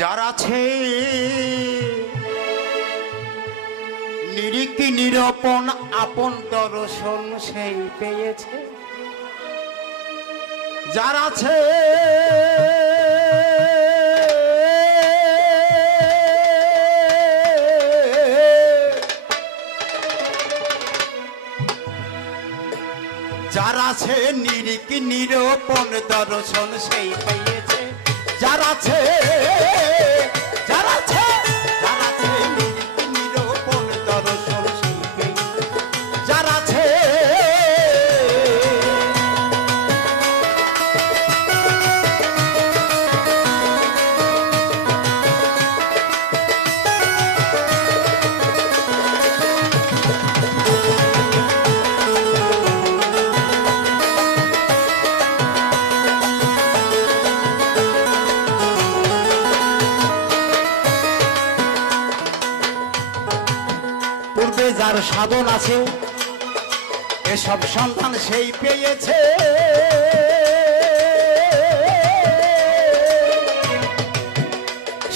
যার আছে নিরিকি নিরপন আপন দর্শন সেই পেয়েছে। যার আছে যার আছে নিরিকি নিরপন দর্শন সেই পেয়েছে। যার আছে যারা আছে পূর্বে যার সাধন আছে। এসব সন্তান সেই পেয়েছে।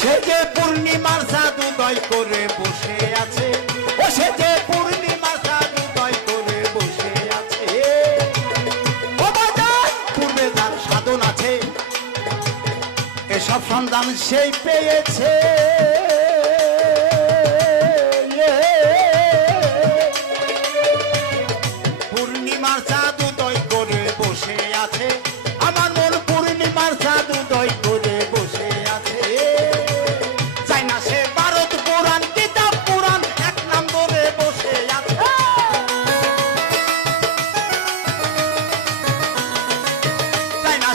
সে যে পূর্ণিমার জাদু দয় করে বসে আছে। ও সে যে পূর্ণিমার জাদু দয় করে বসে আছে। ও পূর্বে যার সাধন আছে, এসব সন্তান সেই পেয়েছে।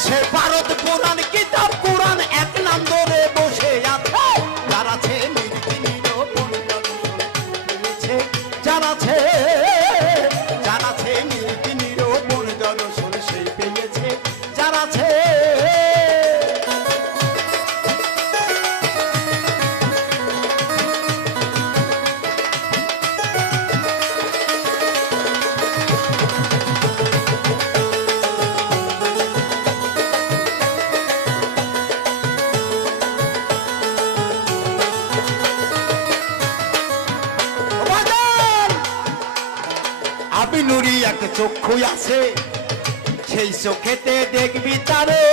সে ভারত পুরাণ কিতাব নুরি এক চক্ষু আছে। সেই চোখেতে দেখবি তারে।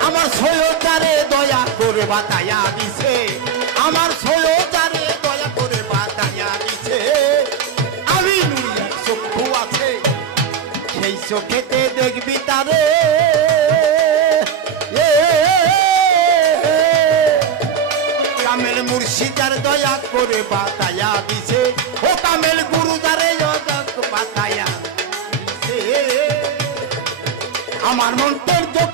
আমার সৈয়দারে দয়া করে বাতায়া দিছে। আমার সৈয়দারে দয়া করে বাতায়া দিছে। আমি নুরি এক চক্ষু আছে। সেই চোখেতে দেখবি তারে। বাতায়া দিছে। ও কামেল গুরুদারে বাতায়া দিছে। আমার মন্ত্রের যে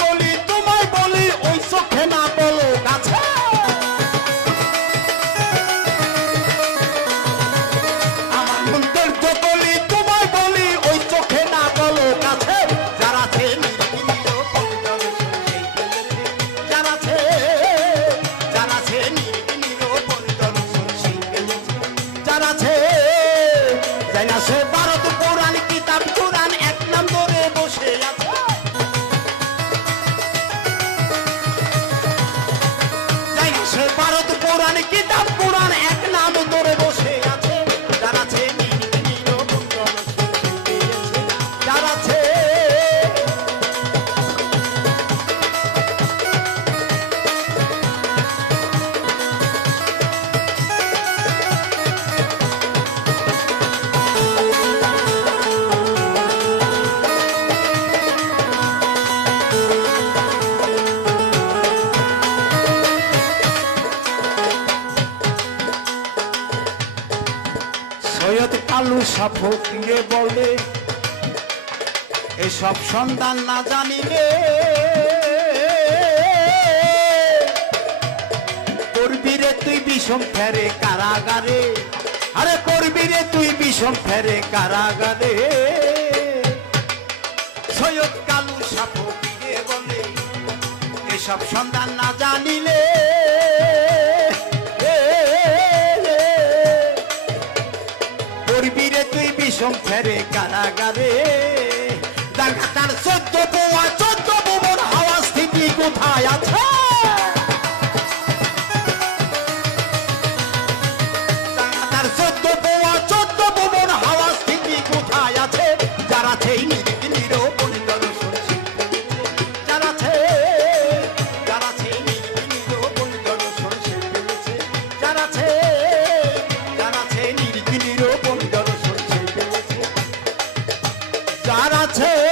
সৈয়দ কালু সাফকিয়ে বলে, এসব সন্তান না জানিলে করবি রে তুই বিষম ফেরে কারাগারে? আরে করবি রে তুই বিষম ফেরে কারাগারে? সৈয়দ কালু সাফকিয়ে বলে, এসব সন্তান না জানিলে সংসারে কারাগারে। তার চোদ্দ বোয়া চোদ্দ বোমর হাওয়া স্থিতি কোথায় আছে? যারা আছে।